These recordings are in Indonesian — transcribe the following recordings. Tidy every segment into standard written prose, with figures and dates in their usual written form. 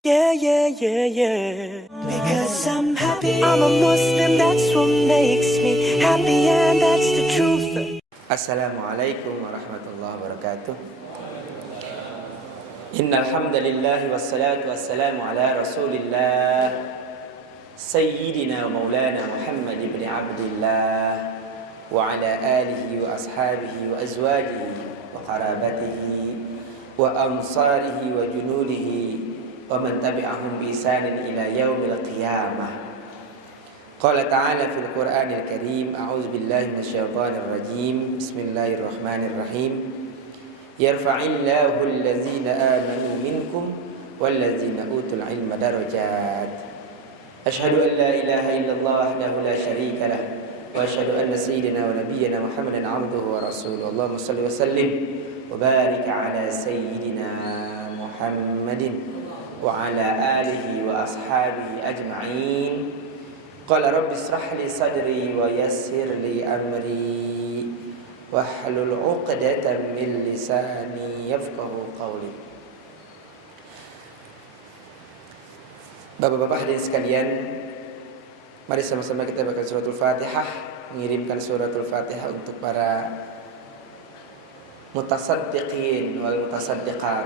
Yeah, yeah, yeah, yeah. Because I'm happy. I'm a Muslim, that's what makes me happy, and that's the truth. Assalamualaikum warahmatullahi wabarakatuh. Innal hamdalillah wassalatu wassalamu ala Rasulillah Sayyidina wa Maulana Muhammad ibn Abdillah wa ala alihi wa ashabihi wa azwajihi wa qarabatihi wa ansarihi wa junudihi wa man tabi'ahum bi ihsanin ila yaumil qiyamah. Qala ta'ala fil Qur'anil Karim, a'udzu billahi minasyaitonir rajim. Bismillahirrahmanirrahim. Yarfa'illahu allazina amanu minkum wallazina utul ilma darajat. Asyhadu an la ilaha illallah wahdahu la syarika lah wa asyhadu anna sayyidina wa nabiyyana Muhammadan 'abduhu wa rasuluhu. Allahumma shalli wa sallim wa barik 'ala sayyidina Muhammadin wa 'ala alihi wa ashabihi ajma'in. Qala rabbi israh li sadri wa yassir li amri wahlul 'uqdatam min lisani yafqahu qawli. Bapak-bapak hadirin sekalian, mari sama-sama kita baca suratul Fatihah, mengirimkan suratul Fatihah untuk para mutasaddiqin wal mutasaddiqat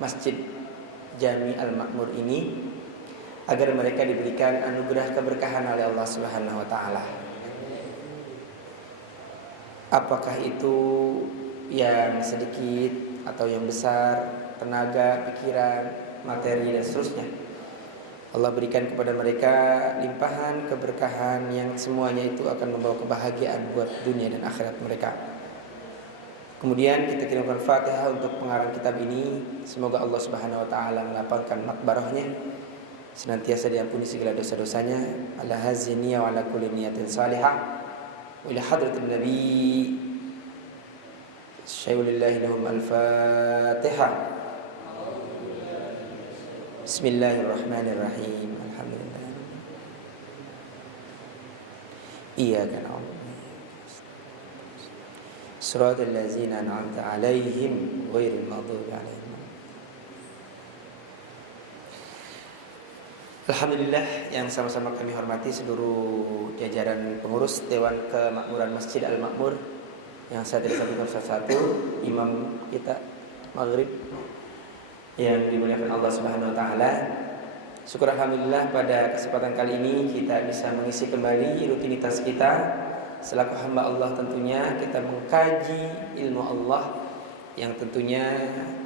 Masjid Jami Al-Makmur ini, agar mereka diberikan anugerah keberkahan oleh Allah Subhanahu wa taala. Apakah itu yang sedikit atau yang besar, tenaga, pikiran, materi dan seterusnya, Allah berikan kepada mereka limpahan keberkahan yang semuanya itu akan membawa kebahagiaan buat dunia dan akhirat mereka. Kemudian kita kirimkan Fatihah untuk pengarang kitab ini. Semoga Allah Subhanahu wa taala melapangkan makbarahnya, senantiasa diampuni segala dosa-dosanya. Ala hazini wa ala kulli niyatin salihah wa ila hadratin nabi syai'ulillahi lahum al-Fatihah. Bismillahirrahmanirrahim. Alhamdulillah. Iyyaka na'budu Siratal ladzina an'amta 'alaihim ghairil maghdubi 'alaihim. Alhamdulillah, yang sama-sama kami hormati seluruh jajaran pengurus Dewan Kemakmuran Masjid Al-Makmur yang saya tersampaikan satu-satu, imam kita maghrib yang dimuliakan Allah Subhanahu wa taala. Syukur alhamdulillah pada kesempatan kali ini kita bisa mengisi kembali rutinitas kita selaku hamba Allah. Tentunya kita mengkaji ilmu Allah yang tentunya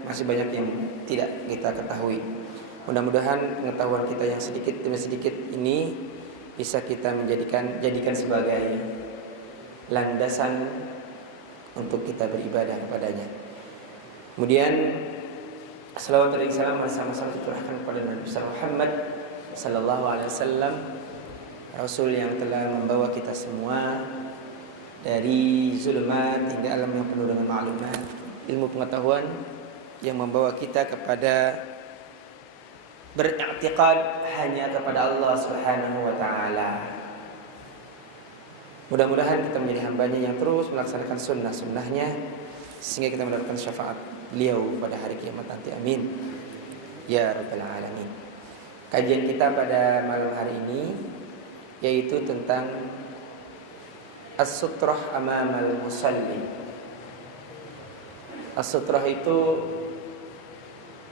masih banyak yang tidak kita ketahui. Mudah-mudahan pengetahuan kita yang sedikit demi sedikit ini bisa kita jadikan sebagai landasan untuk kita beribadah kepadanya. Kemudian salawat dan salam bersama-sama dicurahkan kepada Nabi besar Muhammad sallallahu alaihi wasallam, Rasul yang telah membawa kita semua dari zulumat hingga alam yang penuh dengan maklumat, ilmu pengetahuan yang membawa kita kepada beriktikad hanya kepada Allah Subhanahu wa taala. Mudah-mudahan kita menjadi hambanya yang terus melaksanakan sunnah-sunnahnya sehingga kita mendapatkan syafaat beliau pada hari kiamat nanti. Amin ya rabbal alamin. Kajian kita pada malam hari ini yaitu tentang as-sutrah amamal musalli. As-sutrah itu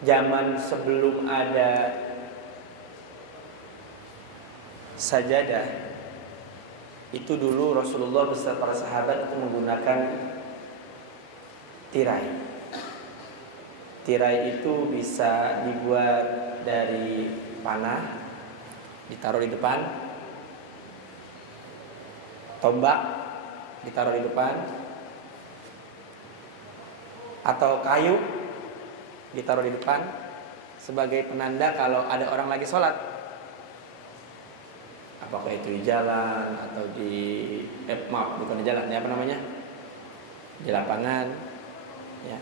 zaman sebelum ada sajadah, itu dulu Rasulullah beserta para sahabat itu menggunakan tirai. Tirai itu bisa dibuat dari panah, ditaruh di depan, tombak ditaruh di depan, atau kayu ditaruh di depan sebagai penanda kalau ada orang lagi sholat. Apakah itu di jalan atau bukan di jalan, apa namanya, di lapangan, ya.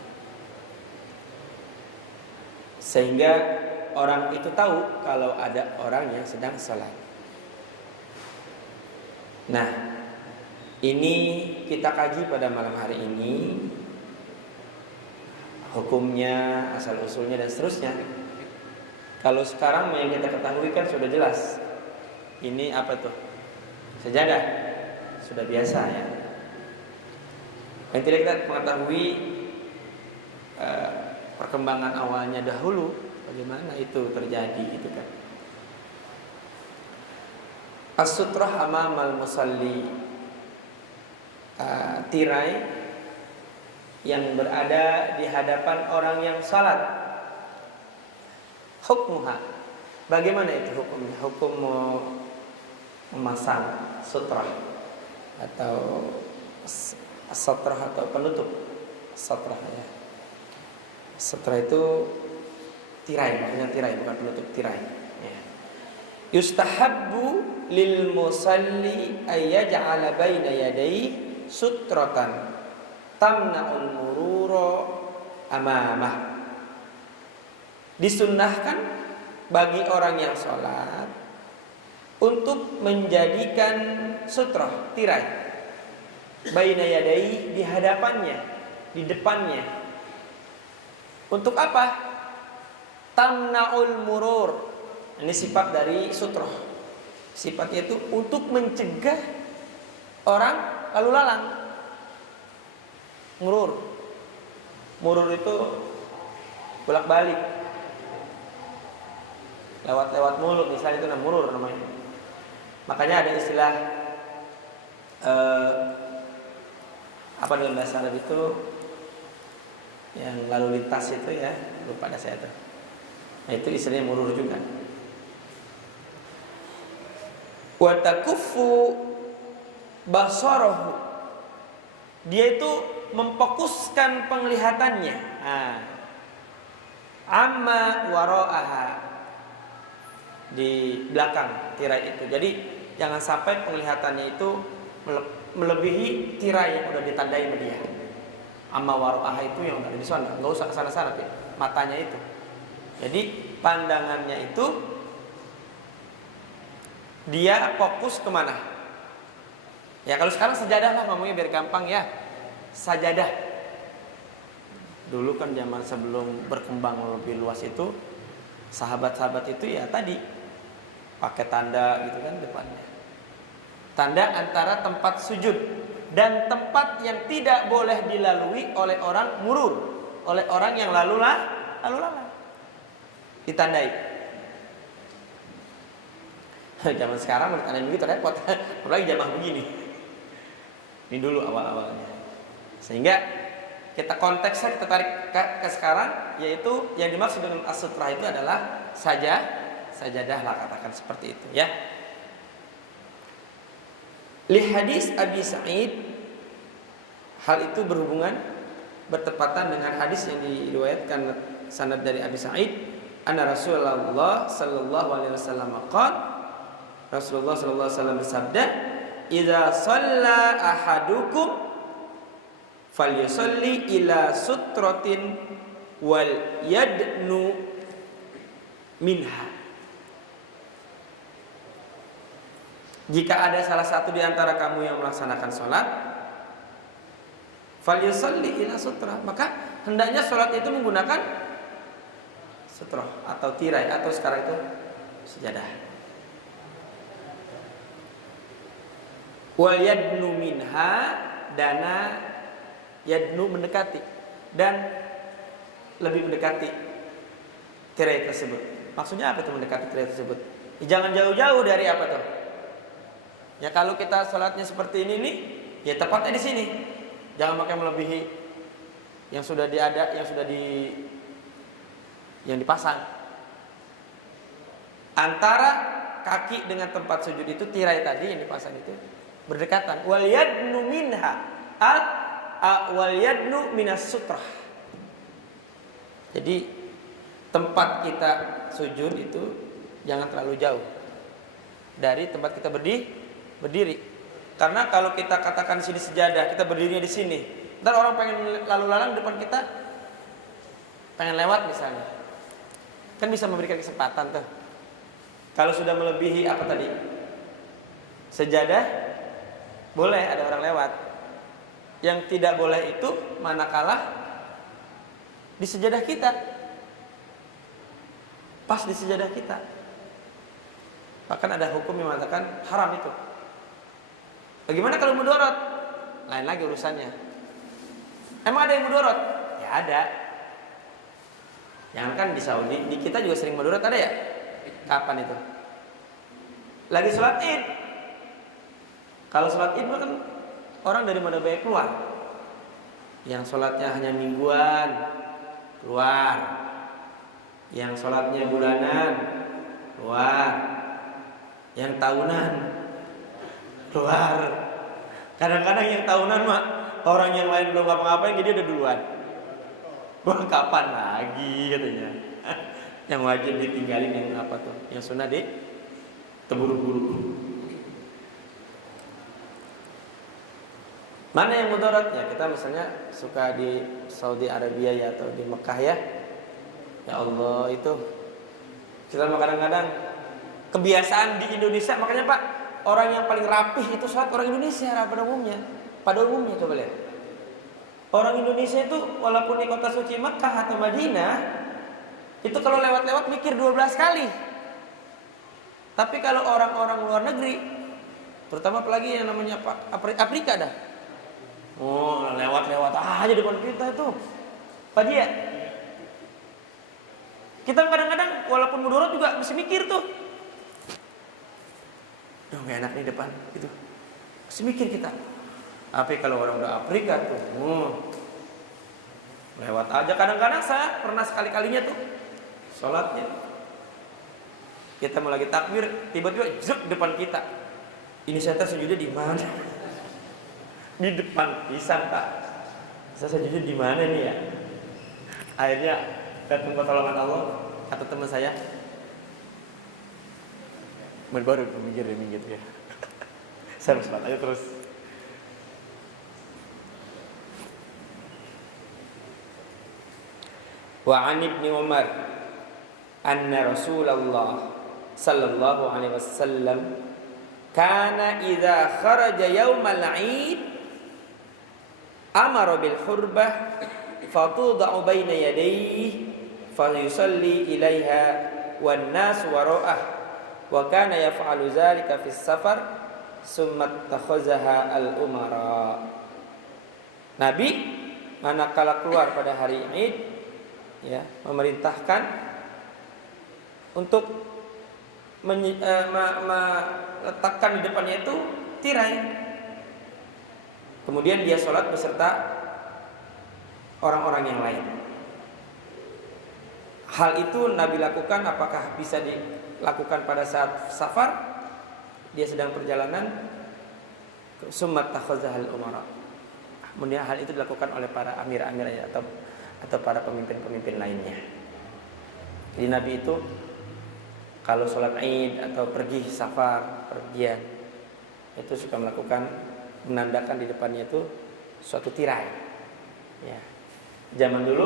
Sehingga orang itu tahu kalau ada orang yang sedang sholat. Nah, ini kita kaji pada malam hari ini, hukumnya, asal usulnya dan seterusnya. Kalau sekarang yang kita ketahui kan sudah jelas. Ini apa tuh? Sejadah. Sudah biasa ya. Yang tidak kita mengetahui perkembangan awalnya dahulu, bagaimana itu terjadi gitu kan. As-sutrah amamal musalli, tirai yang berada di hadapan orang yang salat. Hukmuha, bagaimana itu hukumnya? Hukum memasang sutrah atau sutrah atau penutup. Sutrah ya. Sutrah itu tirai, maksudnya tirai, bukan penutup, tirai ya. Yustahabbu lil musalli ayyaj'ala baina yadayhi sutratan tamna'ul mururo amamah. Disunnahkan bagi orang yang sholat untuk menjadikan sutrah, tirai, baina yadayhi, di hadapannya, di depannya. Untuk apa? Tamna'ul murur. Ini sifat dari sutrah. Sifatnya itu untuk mencegah orang lalu lalang. Murur. Murur itu bolak-balik. Lewat-lewat mulut misalnya, itu namanya murur namanya. Makanya ada istilah apa dalam bahasa Arab itu yang lalu lintas itu ya, lupa dah saya tuh. Nah, itu istilahnya murur juga. Wa takuffu basarahu, dia itu memfokuskan penglihatannya. Amma wara'aha, di belakang tirai itu. Jadi jangan sampai penglihatannya itu melebihi tirai yang udah ditandai sama dia. Amma wara'aha itu yang ada di sana, nggak usah kesana-sana, matanya itu. Jadi pandangannya itu dia fokus kemana? Ya kalau sekarang sajadah lah ngomongnya biar gampang ya. Sajadah. Dulu kan zaman sebelum berkembang lebih luas itu, sahabat-sahabat itu ya tadi pakai tanda gitu kan depannya. Tanda antara tempat sujud dan tempat yang tidak boleh dilalui oleh orang murur, oleh orang yang lalu lalang. Ditandai. Zaman sekarang menandain begitu repot, apalagi jamaah begini. Ini dulu awal-awalnya. Sehingga kita konteksnya kita tarik ke sekarang, yaitu yang dimaksud dengan as-sutrah itu adalah sajadah lah, katakan seperti itu ya. Li hadis Abi Sa'id, hal itu bertepatan dengan hadis yang diriwayatkan sanad dari Abi Sa'id, anna Rasulullah sallallahu alaihi wasallam qala, Rasulullah sallallahu alaihi wasallam bersabda, "Idza shalla ahadukum falyusalli ila sutratin wal yadnu minha." Jika ada salah satu di antara kamu yang melaksanakan sholat, falyusalli ila sutra, maka hendaknya sholat itu menggunakan sutrah atau tirai, atau sekarang itu sejadah. Wal yadnu minha, dana yadnu mendekati, dan lebih mendekati tirai tersebut. Maksudnya apa itu mendekati tirai tersebut? Jangan jauh-jauh dari apa tuh? Ya kalau kita sholatnya seperti ini nih, ya tepatnya di sini. Jangan pakai melebihi yang sudah yang dipasang. Antara kaki dengan tempat sujud itu, tirai tadi yang dipasang itu berdekatan. Wal yadnu minha, wal yadnu minas sutrah. Jadi tempat kita sujud itu jangan terlalu jauh dari tempat kita berdiri. Karena kalau kita katakan sini sejadah, kita berdirinya di sini, ntar orang pengen lalu lalang depan kita, pengen lewat misalnya, kan bisa memberikan kesempatan tuh. Kalau sudah melebihi apa tadi, sejadah, boleh ada orang lewat. Yang tidak boleh itu manakala di sejadah kita. pas di sejadah kita. Bahkan ada hukum yang mengatakan haram itu. Bagaimana kalau mudorot? Lain lagi urusannya. Emang ada yang mudorot? Ya ada. Jangan kan di Saudi, di kita juga sering mudorot, ada ya? Kapan itu? Lagi sholat id. Kalau sholat id kan orang dari mana banyak keluar. Yang sholatnya hanya mingguan keluar, yang sholatnya bulanan keluar, yang tahunan keluar. Kadang-kadang yang tahunan mah orang yang lain belum ngapa-ngapain jadi udah duluan. Wah, kapan lagi katanya. Yang wajib ditinggalin yang apa tuh? Yang sunnah deh terburu-buru. Mana yang mudarat ya? Kita misalnya suka di Saudi Arabia ya atau di Mekah ya. Ya Allah itu kita kadang-kadang kebiasaan di Indonesia, makanya Pak, orang yang paling rapih itu sholat orang Indonesia pada umumnya. Pada umumnya coba lihat. Orang Indonesia itu walaupun di kota suci Mekah atau Madinah, itu kalau lewat-lewat mikir 12 kali. Tapi kalau orang-orang luar negeri, terutama apalagi yang namanya Afrika dah. Oh, lewat-lewat aja depan kita itu. Pak dia. Kita kadang-kadang walaupun mudorot juga mesti mikir tuh. Duh, gak enak nih depan gitu. Mesti mikir kita. Tapi kalau orang udah Afrika tuh, lewat aja. Kadang-kadang saya pernah sekali-kalinya tuh sholatnya. Kita mau lagi takbir, tiba-tiba zek depan kita. Ini saya sujudnya di mana? Di depan pisang Pak. Saya sujudnya di mana nih ya? Akhirnya datang pertolongan Allah, kata teman saya. Baru mikir gitu ya. Saya harus sholat aja terus. Wa 'an Ibnu Umar anna Rasulullah sallallahu alaihi wasallam kana idza kharaja yaumal 'id amara bil hurbah fatuda'u baina yadayhi fa yusalli ilaiha wan nas wara'ah wa kana yaf'alu dzalika fis safar summa takhazaha al umara. Nabi manakala keluar pada hari Id ya, memerintahkan untuk meletakkan di depannya itu tirai. Kemudian dia sholat beserta orang-orang yang lain. Hal itu Nabi lakukan, apakah bisa dilakukan pada saat safar? Dia sedang perjalanan. Summat takhazahal umara. Kemudian hal itu dilakukan oleh para amir-amirnya atau para pemimpin-pemimpin lainnya. Jadi Nabi itu kalau sholat Id atau pergi safar, pergian, itu suka menandakan di depannya itu suatu tirai. Ya. Zaman dulu,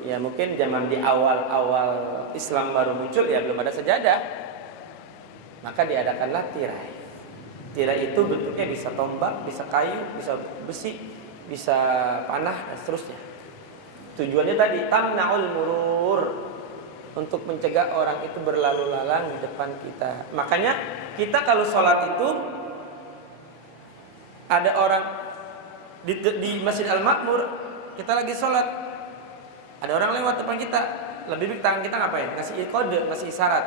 ya mungkin zaman di awal-awal Islam baru muncul, ya belum ada sejadah, maka diadakanlah tirai. Tirai itu bentuknya bisa tombak, bisa kayu, bisa besi, bisa panah dan seterusnya. Tujuannya tadi tamna'ul murur, untuk mencegah orang itu berlalu lalang di depan kita. Makanya kita kalau sholat itu ada orang di Masjid Al-Makmur, kita lagi sholat, ada orang lewat depan kita, lebih baik tangan kita ngapain? Ngasih kode, ngasih isyarat,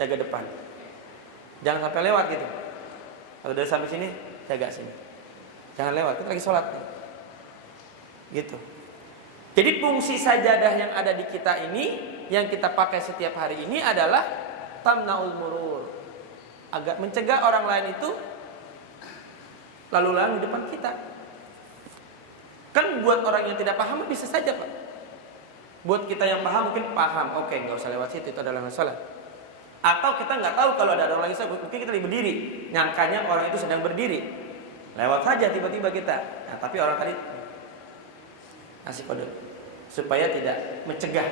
jaga depan, jangan sampai lewat gitu. Kalau dari sampai sini, jaga sini, jangan lewat, kita lagi sholat gitu. Jadi fungsi sajadah yang ada di kita ini, yang kita pakai setiap hari ini adalah tamnaul murur, agar mencegah orang lain itu lalu lalang di depan kita. Kan buat orang yang tidak paham bisa saja Pak. Buat kita yang paham mungkin paham, oke nggak usah lewat situ, itu adalah masalah. Atau kita nggak tahu kalau ada orang lagi sholat, mungkin kita lagi berdiri, nyangkanya orang itu sedang berdiri, lewat saja tiba-tiba kita. Nah, tapi orang tadi kasih kode supaya tidak mencegah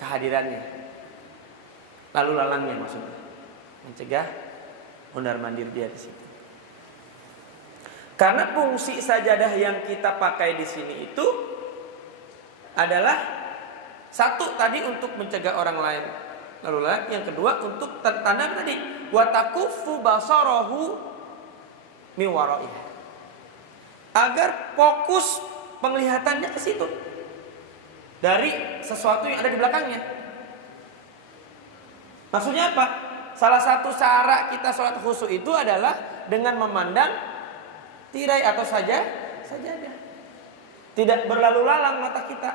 kehadirannya, lalu lalangnya maksudnya, mencegah mondar-mandir dia di situ. Karena fungsi sajadah yang kita pakai di sini itu adalah Satu tadi untuk mencegah orang lain lalu lalang, yang kedua untuk tanda tadi wa takuffu basarahu min waraihi, agar fokus penglihatannya ke situ dari sesuatu yang ada di belakangnya. Maksudnya apa? Salah satu cara kita sholat khusyuk itu adalah dengan memandang tirai atau sajadah. Tidak berlalu lalang mata kita.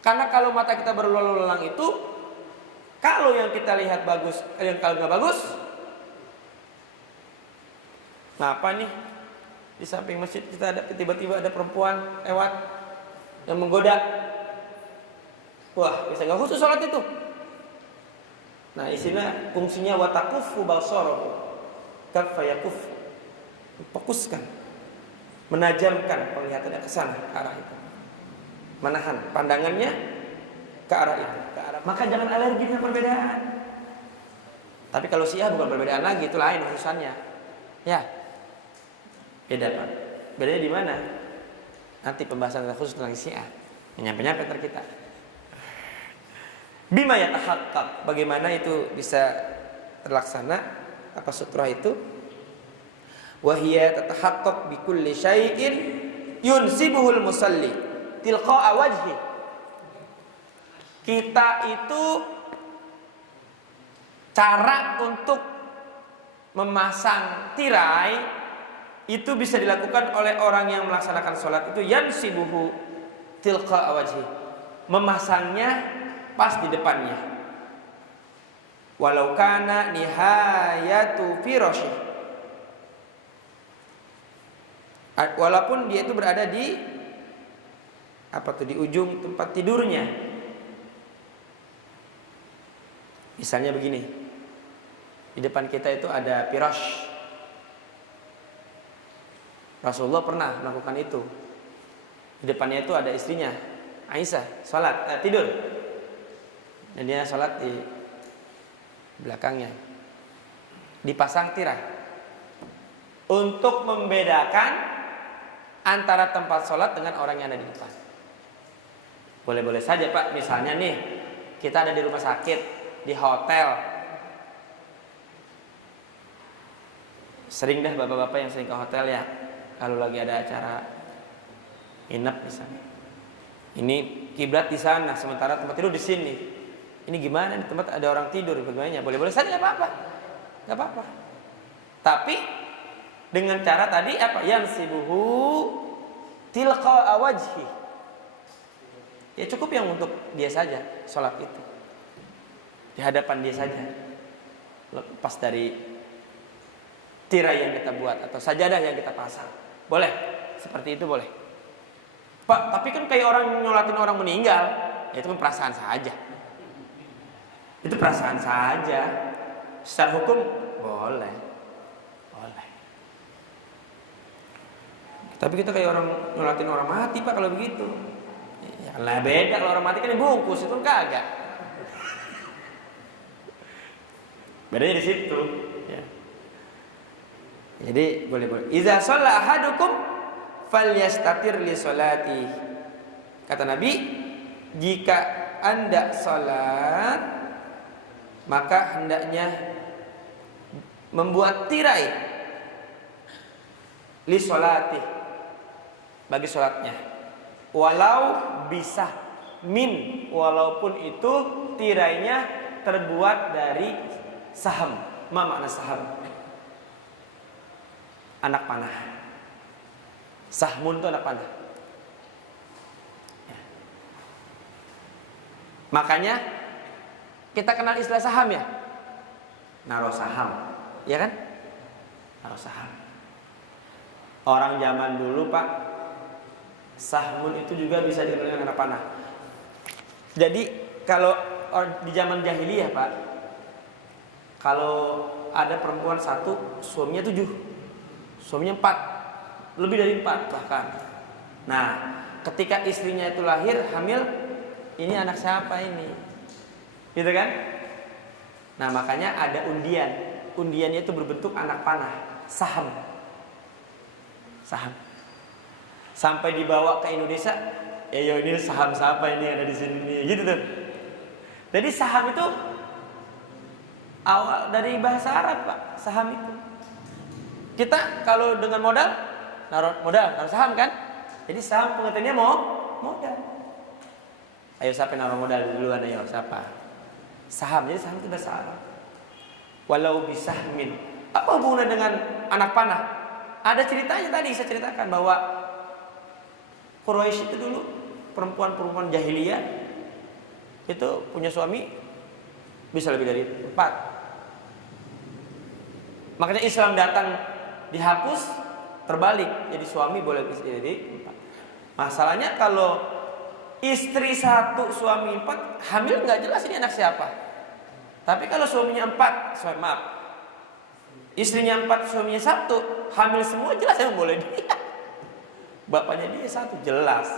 Karena kalau mata kita berlalu lalang itu, kalau yang kita lihat bagus, yang kalau nggak bagus, ngapa nih? Di samping masjid kita ada tiba-tiba ada perempuan lewat yang menggoda. Wah, bisa nggak khusus sholat itu? Nah, isinya fungsinya watakufu basarahu kaffa yakuf, fokuskan, menajamkan penglihatannya ke sana, ke arah itu, menahan pandangannya ke arah itu, ke arah. Maka jangan alergi dengan perbedaan. Tapi kalau Syiah bukan perbedaan lagi, itu lain urusannya. Ya, beda Pak. Bedanya di mana? Nanti pembahasan khusus tentang Syiah, nyampe-nyampe ntar kita. Bima yatahaqqaq, bagaimana itu bisa terlaksana, apa sutra itu? Wa hiya tatahaqqaq bi kulli syai'in yunsibuhul musalli tilqa'a wajhi. Kita itu cara untuk memasang tirai itu bisa dilakukan oleh orang yang melaksanakan sholat itu yansibuhu tilqa'a wajhi, memasangnya pas di depannya. Walau kana nihayatu firasyi, walaupun dia itu berada di di ujung tempat tidurnya. Misalnya begini, di depan kita itu ada firash. Rasulullah pernah melakukan itu. Di depannya itu ada istrinya Aisyah, tidur. Dan dia sholat di belakangnya, dipasang tirai untuk membedakan antara tempat sholat dengan orang yang ada di depan. Boleh-boleh saja Pak. Misalnya nih, kita ada di rumah sakit, di hotel. Sering dah bapak-bapak yang sering ke hotel ya, kalau lagi ada acara inap misalnya. Ini kiblat di sana, sementara tempat tidur di sini. Ini gimana? Di tempat ada orang tidur, bagaimana? Boleh-boleh saja, nggak apa-apa, nggak apa-apa. Tapi dengan cara tadi apa? Yansibuhu tilqa'a wajhi. Ya cukup yang untuk dia saja sholat itu, di hadapan dia saja, lepas dari tirai yang kita buat atau sajadah yang kita pasang. Boleh, seperti itu boleh. Pak, tapi kan kayak orang nyolatin orang meninggal, ya itu kan perasaan saja. Itu perasaan saja. Secara hukum boleh. Boleh. Tapi kita kayak orang nyolatin orang mati Pak kalau begitu. Ya lah beda, kalau orang mati kan dibungkus, itu kan kagak. Bedanya di situ, ya. Jadi boleh-boleh. Iza shalla ahadukum falyastatir li sholati. Kata Nabi, jika Anda salat, maka hendaknya membuat tirai li sholati, bagi sholatnya. Walau bisa walaupun itu tirainya terbuat dari saham. Ma makna saham? Anak panah. Sahmun itu anak panah. Ya. Makanya kita kenal istilah saham ya, naruh saham, ya kan? Naruh saham. Orang zaman dulu Pak, sahmun itu juga bisa dikenal dengan anak panah. Jadi kalau di zaman jahiliyah Pak, kalau ada perempuan satu, suaminya 7, suaminya 4, lebih dari 4 bahkan. Nah, ketika istrinya itu lahir, hamil, ini anak siapa ini? Gitu kan? Nah makanya ada undian. Undiannya itu berbentuk anak panah, saham. Sampai dibawa ke Indonesia, yo ini saham siapa ini yang ada di sini nih, gitu tuh. Jadi saham itu awal dari bahasa Arab, Pak, saham itu. Kita kalau dengan modal, naruh saham kan? Jadi saham pengertiannya modal. Ayo siapa yang naruh modal duluan, ayo siapa? Saham, jadi saham itu bahasa Arab. Walau bisahmin. Apa hubungannya dengan anak panah? Ada ceritanya tadi saya ceritakan bahwa Quraisy itu dulu perempuan-perempuan jahiliyah itu punya suami bisa lebih dari 4. Makanya Islam datang dihapus, terbalik, jadi suami boleh lebih dari 4. Masalahnya kalau istri 1 suami 4 hamil, nggak jelas ini anak siapa. Tapi kalau suaminya 4, istrinya 4, suaminya 1, hamil semua, jelas yang boleh dia. Bapaknya dia 1, jelas.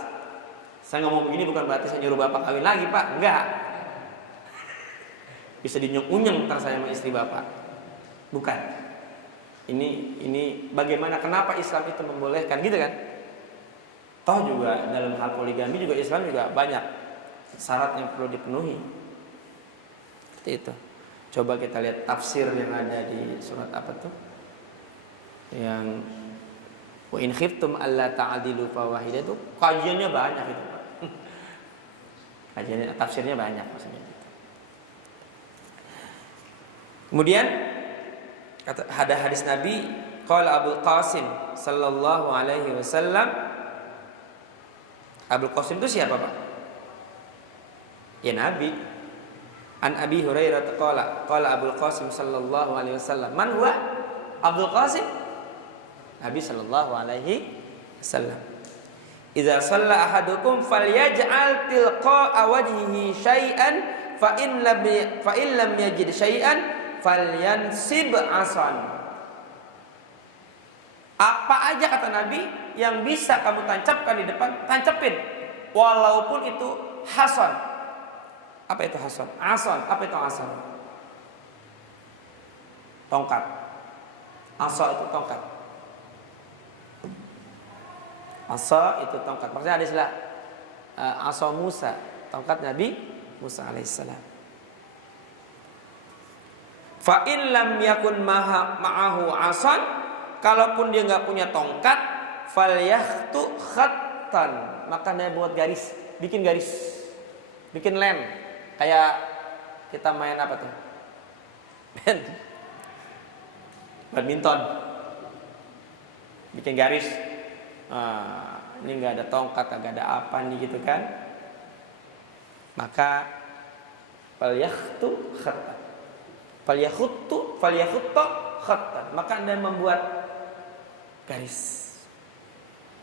Saya ngomong begini bukan berarti saya nyuruh bapak kawin lagi, Pak. Enggak. Bisa dinyung-unyeng ntar saya sama istri bapak. Bukan. Ini bagaimana, kenapa Islam itu membolehkan gitu kan? Toh juga dalam hal poligami juga Islam juga banyak syarat yang perlu dipenuhi. Seperti itu. Coba kita lihat tafsir yang ada di surat apa tuh? Yang wa in khiftum alla ta'dilu fawahidah, itu kajiannya banyak itu, Pak. Kajiannya, tafsirnya banyak maksudnya. Kemudian ada hadis Nabi, qala Abul Qasim sallallahu alaihi wasallam. Abul Qasim itu siapa, Pak? Ya Nabi. An Abi Hurairah qala Abul Qasim sallallahu alaihi wasallam. Man huwa Abul Qasim? Nabi sallallahu alaihi wasallam. Idza shalla ahadukum falyaj'al tilqa'a wajhihi syai'an fa in lam yajid syai'an falyansib asan. Apa aja kata Nabi yang bisa kamu tancapkan di depan, tancapin, walaupun itu hasan. Apa itu hasan? Asan, apa itu asan? Tongkat. Asa itu tongkat. Asa itu tongkat. Maksudnya ada istilah asa Musa, tongkat Nabi Musa alaihissalam. Fa in lam yakun ma'ahu asan, kalaupun dia nggak punya tongkat, falyahtu khattan, maka dia buat garis, bikin garis, bikin lem. Kayak kita main apa tuh? Badminton. Bikin garis. Ini nggak ada tongkat, nggak ada apa nih gitu kan? Maka falyahtu khattan. Falyahuttu khattan. Maka Anda membuat garis.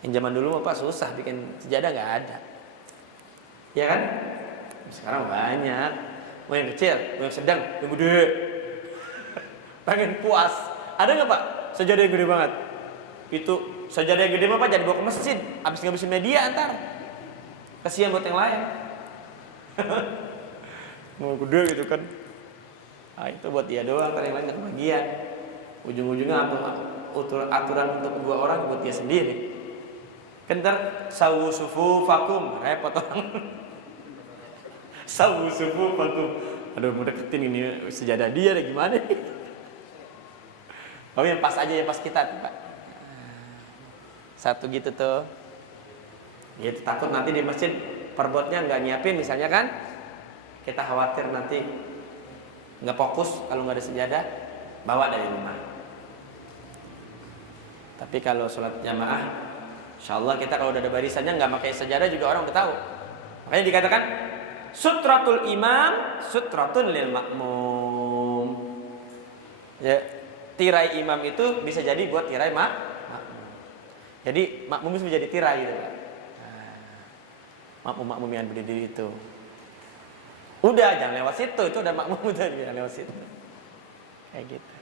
Yang zaman dulu Pak susah bikin sejadah, nggak ada. Ya kan? Sekarang banyak. Mau yang kecil, mau yang sedang, yang gede. Pengen puas. Ada nggak Pak sejadah yang gede banget? Itu sejadah yang gede mah Pak jadi bawa ke masjid. Habis ngabisin media antar. Kasihan buat yang lain. Mau gede gitu kan? Nah, itu buat dia doang, yang lain nggak kebagian. Ujung-ujungnya aturan untuk 2 orang buat dia sendiri. Kentar sawu sufu vakum, repot orang. Sawu sufu vakum. Aduh, mau deketin ini sejadah dia deh, gimana? Oh yang pas aja, yang pas kita tuh Pak. Satu gitu tuh. Gitu, takut nanti di masjid perbotnya nggak nyiapin misalnya kan? Kita khawatir nanti nggak fokus kalau nggak ada sejadah, bawa dari rumah. Tapi kalau sholat jamaah, insyaallah kita kalau udah ada barisannya nggak pakai sejadah juga orang udah tahu. Makanya dikatakan sutratul imam sutratun lil makmum. Ya, tirai imam itu bisa jadi buat tirai makmum. Jadi makmum bisa jadi tirai gitu kan. Makmum yang berdiri itu. Udah jangan lewat situ, itu udah makmum, udah jangan lewat situ. Kayak gitu.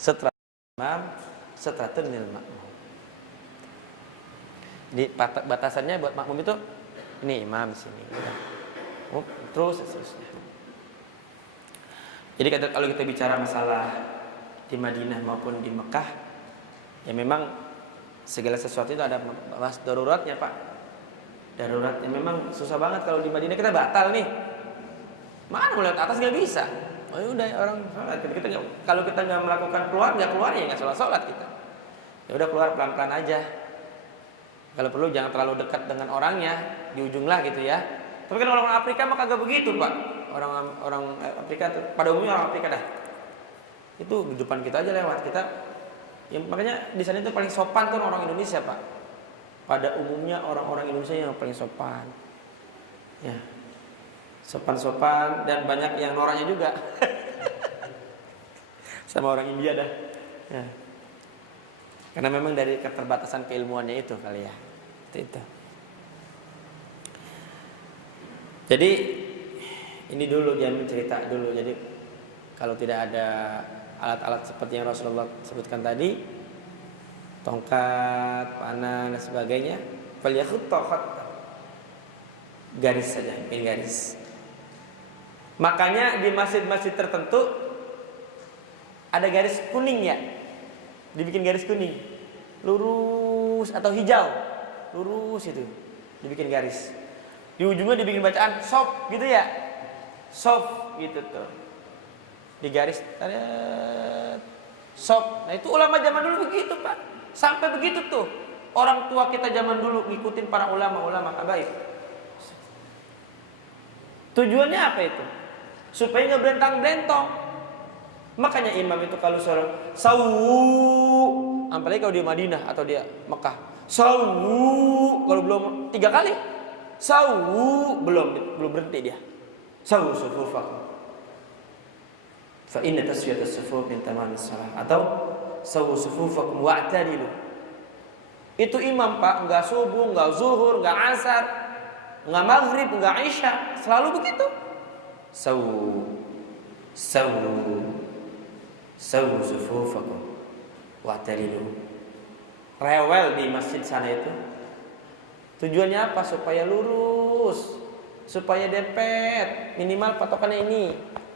Sutratul imam sutratun lil makmum. Jadi batasannya buat makmum itu ini imam sini. Terus seterusnya. Jadi kalau kita bicara masalah di Madinah maupun di Mekah, ya memang segala sesuatu itu ada bahas daruratnya Pak. darurat. Ya memang susah banget kalau di Madinah kita batal nih. Mana mau lihat atas nggak bisa. Oh ya udah orang sholat. Kalau kita nggak melakukan keluar ya nggak sholat kita. Ya udah keluar pelan-pelan aja. Kalau perlu jangan terlalu dekat dengan orangnya, di ujung lah gitu ya. Tapi kan orang Afrika mah kagak begitu pak. Orang Afrika tuh, pada umumnya orang Afrika dah. Itu di depan kita aja lewat kita. Ya, makanya di sana itu paling sopan tuh orang Indonesia pak. Pada umumnya orang-orang Indonesia yang paling sopan. Ya, sopan-sopan dan banyak yang noraknya juga. Sama orang India dah. Ya. Karena memang dari keterbatasan keilmuannya itu kali ya. Itu. Jadi ini dulu dia mencerita dulu. Jadi kalau tidak ada alat-alat seperti yang Rasulullah sebutkan tadi, tongkat, panah dan sebagainya, falyakhutta khatta. Garis saja, bikin garis. Makanya di masjid-masjid tertentu ada garis kuning ya. Dibikin garis kuning. Lurus atau hijau. Lurus itu. Dibikin garis. Di ujungnya dibikin bacaan sof gitu ya. Sof gitu tuh. Di garis sof. Nah itu ulama zaman dulu begitu pak. Sampai begitu tuh. Orang tua kita zaman dulu ngikutin para ulama habaib. Tujuannya apa itu? Supaya nggak berentang-berentong. Makanya imam itu kalau suruh sawu, apalagi kalau di Madinah atau di Mekah, sawu kalau belum 3 kali, sawu belum berhenti dia. Sawu sufufakum. Fa inna taswiyatas sufuf min tamamis shalah, atau sawu sufufakum wa'tadilu. Itu imam pak, enggak subuh, enggak zuhur, enggak asar, enggak maghrib, enggak isya, selalu begitu. Sawu sufufakum wa'tadilu. Rewel di masjid sana itu. Tujuannya apa? Supaya lurus, supaya dempet, minimal patokannya ini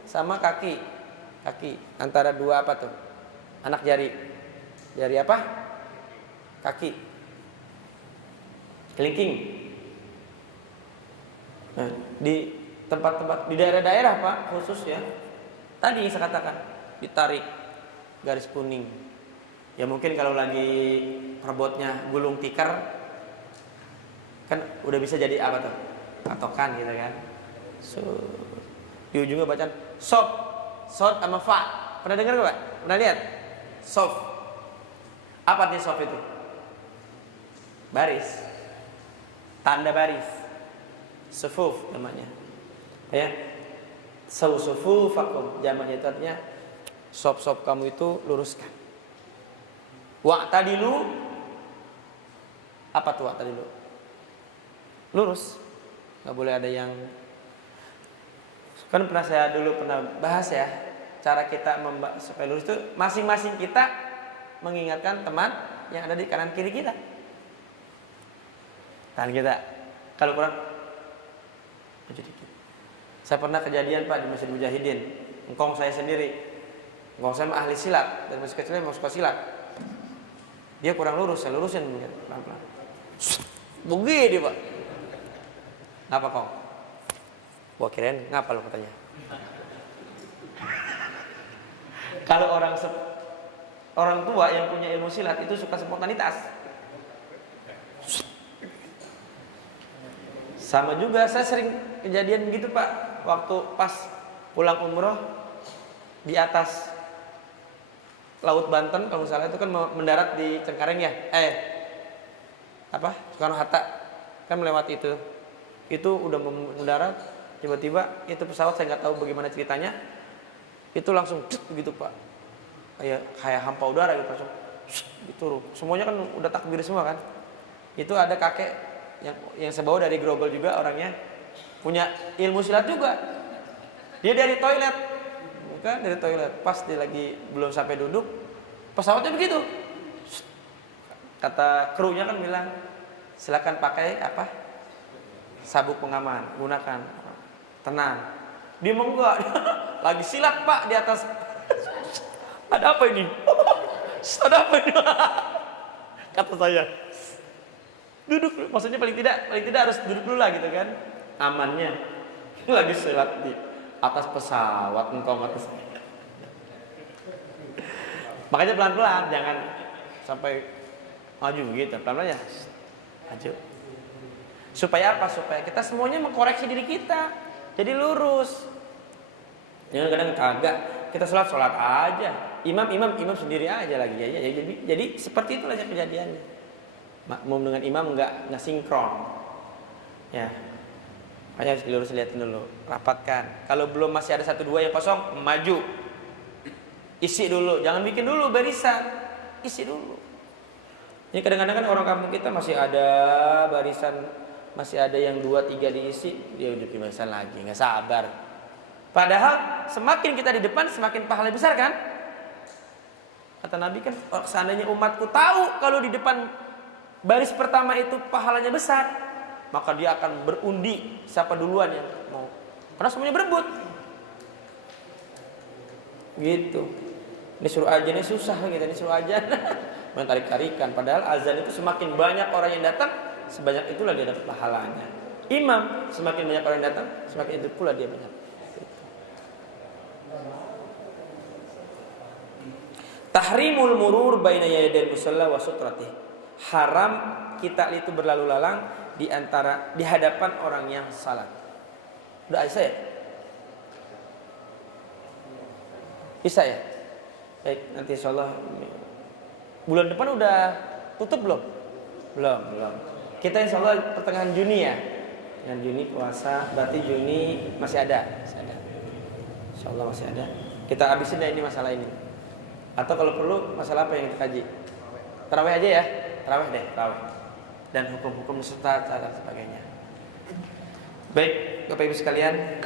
sama kaki antara dua apa tuh? Anak jari apa? Kaki. Kelingking. Nah, di tempat-tempat di daerah-daerah pak khusus ya. Tadi saya katakan ditarik garis kuning. Ya mungkin kalau lagi perbotnya gulung tikar kan udah bisa jadi apa tuh? Patokan gitu kan. So, di ujungnya bacaan sof, sod sama fa. Pernah dengar gak pak? Pernah lihat? Sof. Apa artinya sof itu? Baris. Tanda baris. Sufuf namanya. Ya. Sufufakum jamaknya itu artinya sop kamu itu luruskan. Wa'tadilu, apa tuh wa'tadilu? Lurus. Enggak boleh ada yang, kan saya dulu pernah bahas ya, cara kita supaya lurus itu masing-masing kita mengingatkan teman yang ada di kanan kiri kita. Kanan kita. Kalau kurang maju dikit. Saya pernah kejadian pak di Masjid Mujahidin. Engkong saya sendiri. Engkong saya ahli silat dan masih kecilnya mau suka silat. Dia kurang lurus, saya lurusin pelan-pelan. Begini pak. Ngapa kong? Gua kirain ngapa lo katanya. Kalau orang tua yang punya ilmu silat itu suka spontanitas. Sama juga saya sering kejadian begitu pak. Waktu pas pulang umroh di atas Laut Banten kalau salah itu kan mendarat di Cengkareng ya. Soekarno-Hatta kan melewati itu. Itu udah mendarat tiba-tiba itu pesawat saya nggak tahu bagaimana ceritanya. Itu langsung begitu pak. Kayak hampa udara gitu langsung gitu. Semuanya kan udah takbir semua kan. Itu ada kakek yang saya bawa dari Grogol juga orangnya punya ilmu silat juga. Dia dari toilet, bukan dari toilet. Pas dia lagi belum sampai duduk, pesawatnya begitu. Kata krunya kan bilang, silakan pakai apa? Sabuk pengaman, gunakan. Tenang. Dia enggak, lagi silat pak di atas. Ada apa ini? Ada apa ini? Kata saya. Duduk, maksudnya paling tidak harus duduk dulu lah gitu kan. Amannya. Lagi sholat di atas pesawat engkau mati. Makanya pelan-pelan, jangan sampai maju gitu. Pelan-pelan ya. Maju. Supaya apa? Supaya kita semuanya mengkoreksi diri kita. Jadi lurus. Jangan kadang kagak. Kita sholat aja. Imam sendiri aja lagi ya. Jadi seperti itulah kejadiannya. Makmum dengan imam nggak sinkron. Ya. Makanya harus dilurus, lihatin dulu, rapatkan. Kalau belum masih ada 1 2 yang kosong, maju. Isi dulu, jangan bikin dulu barisan. Isi dulu. Ini kadang-kadang kan orang kampung kita masih ada barisan, masih ada yang 2 3 diisi, dia udah barisan lagi, nggak sabar. Padahal semakin kita di depan semakin pahala besar kan? Kata Nabi kan, seandainya umatku tahu kalau di depan baris pertama itu pahalanya besar, maka dia akan berundi siapa duluan yang mau. Karena semuanya berebut. Gitu. Ini suruh ajan ini susah gitu, ini suruh ajan. Main tarik-tarikan. Padahal azan itu semakin banyak orang yang datang, sebanyak itulah dia dapat pahalanya. Imam semakin banyak orang yang datang, semakin itu pula dia banyak. Tahrimul murur baina yadil musalla wa sutratih. Haram kita itu berlalu lalang di hadapan orang yang salat. Udah Aisyah ya? Bisa ya? Baik, nanti insyaallah bulan depan udah tutup belum? Belum. Kita insyaallah pertengahan Juni ya. Dengan Juni puasa, berarti Juni masih ada. Insyaallah masih ada. Kita habisin deh ini masalah ini. Atau kalau perlu masalah apa yang dikaji? Tarawih aja ya. Tarawih. Dan hukum-hukum serta dan sebagainya. Baik, Bapak Ibu sekalian.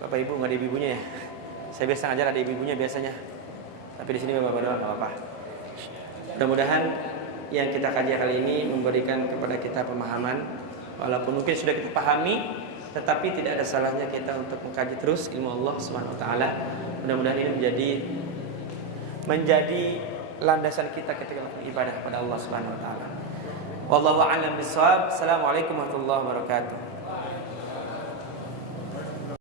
Bapak Ibu nggak ada ibu-ibunya ya. Saya biasa ngajar ada ibu-ibunya biasanya. Tapi di sini Bapak doang nggak apa-apa. Mudah-mudahan yang kita kaji kali ini memberikan kepada kita pemahaman. Walaupun mungkin sudah kita pahami, tetapi tidak ada salahnya kita untuk mengkaji terus ilmu Allah Subhanahu wa taala. Mudah-mudahan ini menjadi landasan kita ketika beribadah kepada Allah Subhanahu wa taala. Wallahu a'lam bishawab. Assalamualaikum warahmatullahi wabarakatuh.